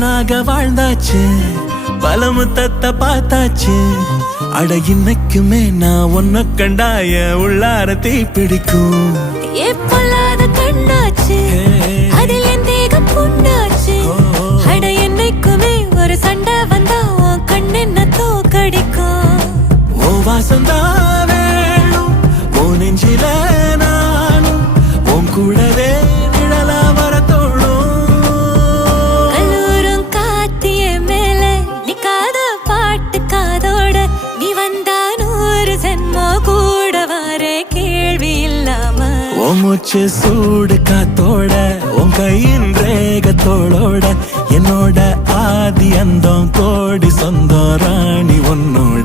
ஒன்னாக வாழ்ந்தாச்சு பல முத்தத்தை பார்த்தாச்சு அட இன்னைக்குமே நான் ஒன்ன கண்டாய உள்ளார தீ பிடிக்கும் எப்பொல்லாத கண்ணாச்சு அதில் என் தேகம் புண்ணாச்சு அட என்னைக்குமே ஒரு சண்டை வந்தா உன் கண்ணு என்ன தோக்கடிக்கும் ஓ வாசந்தா வேணும் ஓ நெஞ்சில நானும் உன் கூடவே நிழலா வர தோணும் கல்லூரும் காத்திய மேல நிக்காத பாட்டு காதோட நீ வந்தா 100 ஜென்மோ கூட வர கேள்வி இல்லாம ஓ மூச்சு சூடு காத்தோட உன் கையின் ரேகத்தோளோட என்னோட ஆதி அந்தம் கோடி சொந்தம் ராணி உன்னோட